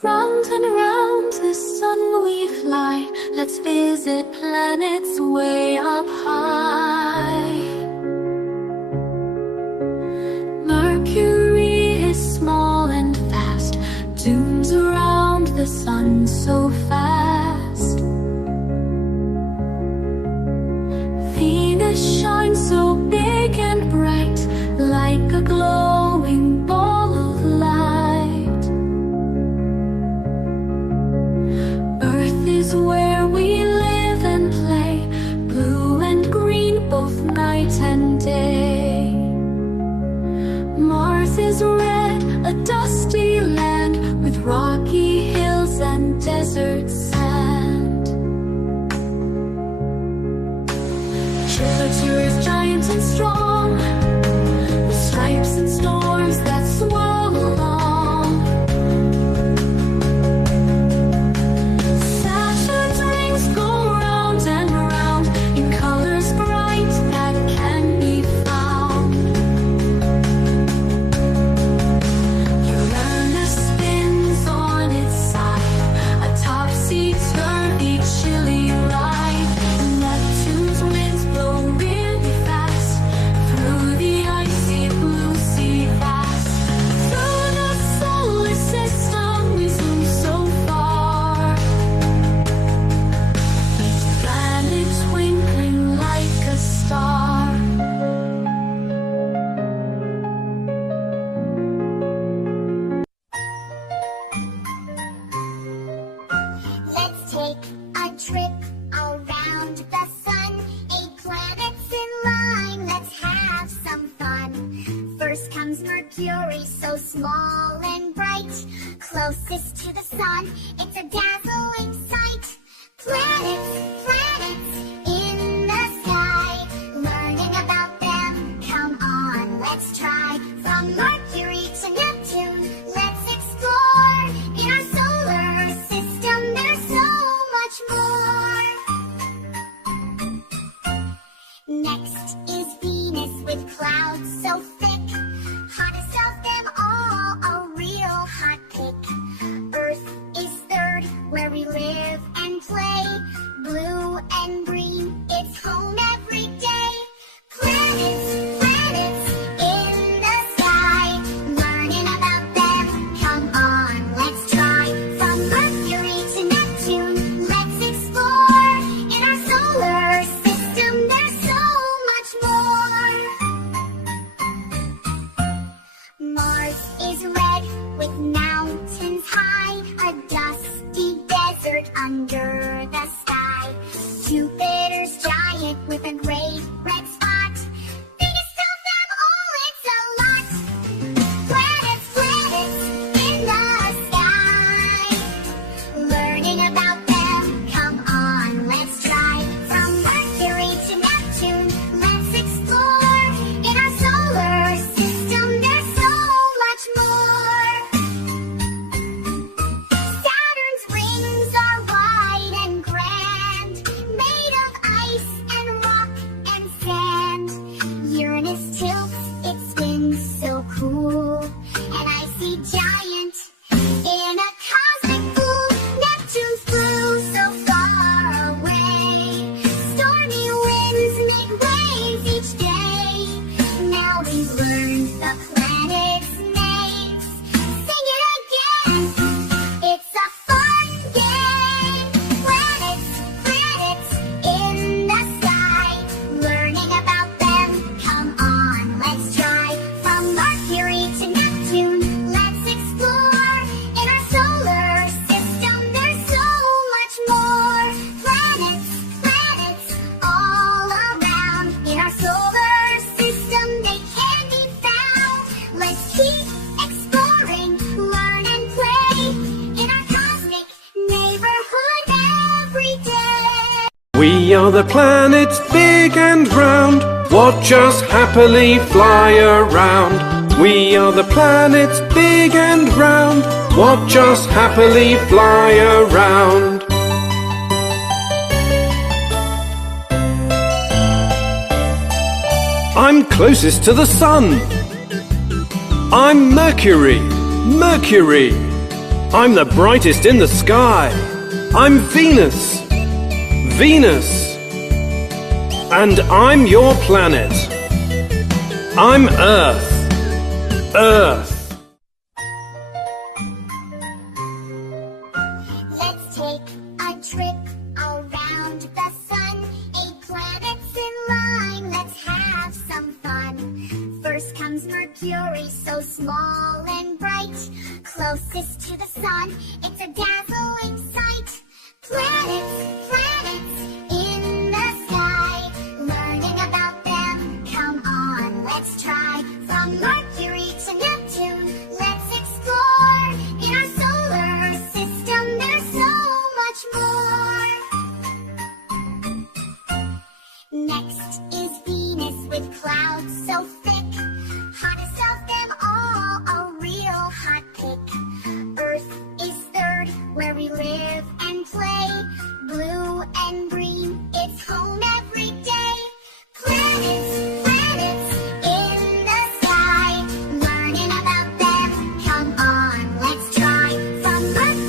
Round and round the sun we fly. Let's visit planets way up high. Mercury is small and fast, zooms around the sun so fast. Venus shines so big and bright, like a glowing ball of light. Earth is where we live and play, blue and green both night and day. Mars is red, a dusty land with rocky hills and desert sand. Jupiter is giant and strong, with stripes and storms that swirl along. Saturn's rings go round and round in colors bright that can be found. Uranus spins on its side, a topsy-turvy, chilly ride. Neptune's winds blow really fast through the icy blue sea vast. Through the solar system we zoom so far, each planet twinkling like a star. Let's take a trip around the sun. 8 planets in line, let's have some fun. First comes Mercury, so small and bright. Closest to the sun, it's a dazzling sight. Planets, planets in the sky. Learning about them, come on, let's try. From Mercury to Neptune, let's explore. In our solar system, there's so much more. Next is Venus with clouds so thick. Hottest of them all, a real hot pick. Earth is third, where we live and play. Blue and green, it's home every day. Planets, planets in the sky. Learning about them, come on, let's try. From Mercury to Neptune, let's explore. In our solar system, there's so much more. Mars is red with mountains high, a dusty desert under the sky. Jupiter's giant with a great red spot. Biggest of them all, it's a lot. Planets, planets in the sky. Learning about them, come on, let's try. From Mercury to Neptune, let's explore. In our solar system, there's so much more. Saturn's rings are wide and grand, made of ice and rock and sand. Uranus tilts, it spins so cool, an icy giant in a cosmic pool. Neptune's blue, so far away. Stormy winds make waves each day. Now we've learned the planets' names. Sing it again, it's a fun game. Planets, planets in the sky. Learning about them, come on, let's try. From Mercury to Neptune, let's explore. In our solar system, there's so much more. Planets, planets all around. In our solar system, they can be found. Let's keep exploring, learn and play. In our cosmic neighborhood every day. We are the planets big and round, watch us happily fly around. We are the planets big and round, watch us happily fly around. I'm closest to the sun. I'm Mercury, Mercury. I'm the brightest in the sky. I'm Venus. Venus. And I'm your planet. I'm Earth. Earth. Let's take a trip around the sun. 8 planets in line, let's have some fun. First comes Mercury, so small and bright. Closest to the sun, it's a dazzling sight. Planets